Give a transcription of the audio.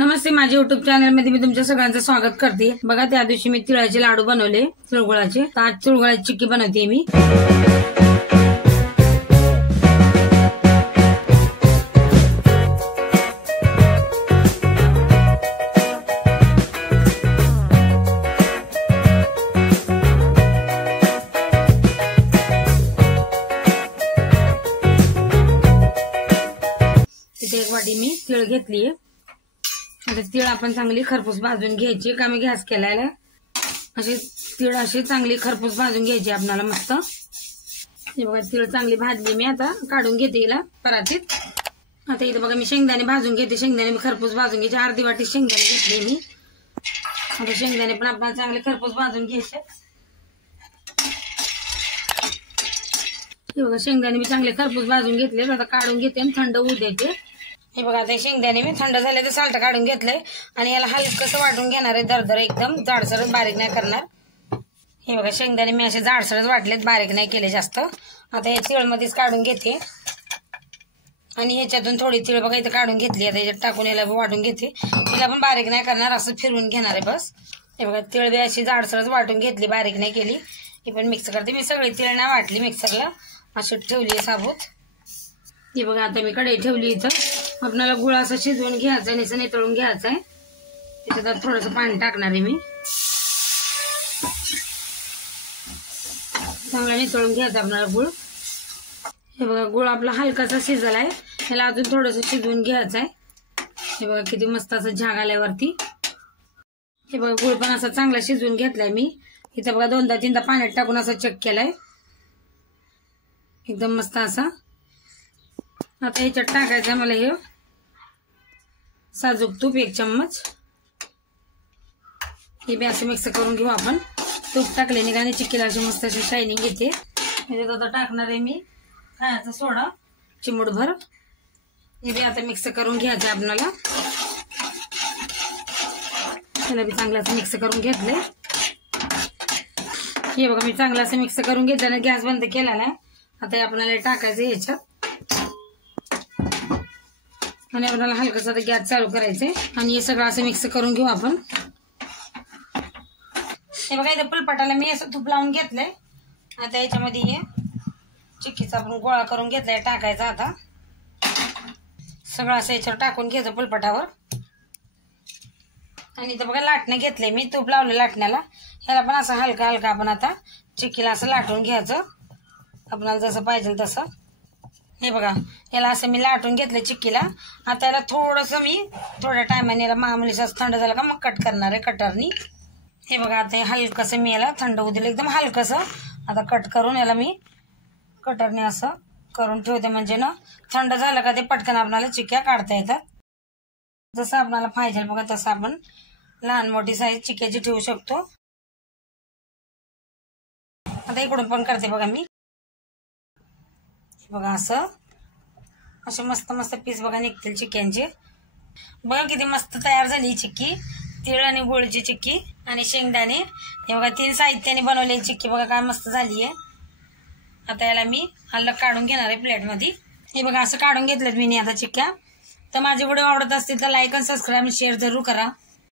नमस्ते, माझ्या YouTube channel मध्ये मी तुमच्या सगळ्यांचं स्वागत करते। बघा, त्या दिवशी मी तिळाचे लाडू बनवले, तिळगुळाचे। आज तिळगुळाची चिक्की बनवते मी। इथे एक वाटी मी तिळ घेतली। आता तीळ आपण चांगली खरपूस भाजून घ्यायची। कमी गॅस केलेला अशी तीळ अशी चांगली खरपूस भाजून घ्यायची आपल्याला मस्त। हे बघा, तीळ चांगली भाजली मी, आता काढून घेते हिला परातीत। आता इथे बघा मी शेंगदाणे भाजून घेते। शेंगदाणे मी खरपूस भाजून घ्यायचे, अर्धी वाटी शेंगदाणे घेतले मी। आता शेंगदाणे पण आपण चांगले खरपूस भाजून घ्यायचे। हे बघा, शेंगदाणे मी चांगले खरपूस भाजून घेतले। आता काढून घेते आणि थंड होऊ देते। हे बघा, आता शेंगदाणे मी थंड झाले तर साल्ट काढून घेतलंय आणि याला हलकस वाटून घेणार आहे। दरदर एकदम जाडसर बारीक नाही करणार। हे बघा, शेंगदाणे मी असे जाडसरच वाटलेत, बारीक नाही केले जास्त। आता हे तीळ मध्येच काढून घेते आणि ह्याच्यातून थोडी तीळ बघा इथे काढून घेतली। आता याच्यात टाकून याला वाटून घेते। तिला पण बारीक नाही करणार, असं फिरवून घेणार आहे बस। हे बघा, तीळ बी अशी जाडसरच वाटून घेतली, बारीक नाही केली। ही पण मिक्स करते मी। सगळी तीळ नाही वाटली मिक्सरला, अशी ठेवली साबूत। हे बघा, आता मी कढई ठेवली इथं। आपल्याला गुळ असं शिजवून घ्यायचा आणि नितळून घ्यायचा आहे। त्याच्यात थोडंसं पाणी टाकणार आहे मी। चांगला नितळून घ्यायचा आपल्याला गुळ। हे बघा, गुळ आपला हलकासा शिजलाय, याला अजून थोडंसं शिजवून घ्यायचं आहे। हे बघा, किती मस्त असं झाग आल्यावरती। हे बघा, गुळ पण असा चांगला शिजवून घेतलाय मी। इथं बघा 2-3दा पाण्यात टाकून असं चेक केलाय, एकदम मस्त असा। आता ह्याच्यात टाकायचं मला हे साजूक तूप 1 चम्मच। हे बी असं मिक्स करून घेऊ आपण। तूप टाकल्याने आणि चिक्कीला अशी मस्त अशी शायनिंग येते। ह्याच्यात आता टाकणार आहे मी खायचा सोडा चिमूटभर। हे बी आता मिक्स करून घ्यायचं आपल्याला। त्याला बी चांगलं असं मिक्स करून घेतलंय। हे बघा, मी चांगलं असं मिक्स करून घेतल्याने गॅस बंद केला नाही। आता आपल्याला टाकायचं ह्याच्यात आणि आपल्याला हलकसा गॅस चालू करायचंय आणि हे सगळं असं मिक्स करून घेऊ आपण। हे बघा, इथं फुलपाटाला मी असं तूप लावून घेतलंय। आता याच्यामध्ये हे चिक्कीचा आपण गोळा करून घेतलाय, टाकायचा। आता सगळं असं याच्यावर टाकून घ्यायचं फुलपाटावर। आणि इथं बघा लाटणं घेतलंय मी, तूप लावलं लाटण्याला। ह्याला पण असं हलका हलका आपण आता चिक्कीला असं लाटून घ्यायचं, आपल्याला जसं पाहिजे तसं। हे बघा, याला असं मी लाटून घेतलं चिक्कीला। आता याला थोडंसं मी थोड्या टायमाने याला मामूली असं थंड झालं का मग कट करणार आहे कटरनी। हे बघा, आता हे हलकसं मी याला थंड होऊ दिलं, एकदम हलकसं। आता कट करून याला मी कटरने असं करून ठेवते, म्हणजे ना थंड झालं का ते पटकन आपल्याला चिक्क्या काढता येतात। जसं आपल्याला पाहिजे बघा तसं आपण लहान मोठी साईज चिक्क्याची ठेवू शकतो। आता इकडून पण करते बघा मी। बघा, असं असे मस्त मस्त पीस बघा निघतील चिक्क्यांचे। बघा किती मस्त तयार झाली चिक्की, तीळ आणि गुळची चिक्की आणि शेंगदाणे। हे बघा, 3 साहित्याने बनवलेली चिक्की बघा काय मस्त झाली आहे। आता याला मी अलग काढून घेणार आहे प्लेटमध्ये। हे बघा, असं काढून घेतलं मी आता चिक्क्या। तर माझे व्हिडिओ आवडत असतील तर लाईक आणि सबस्क्राईब आणि शेअर जरूर करा।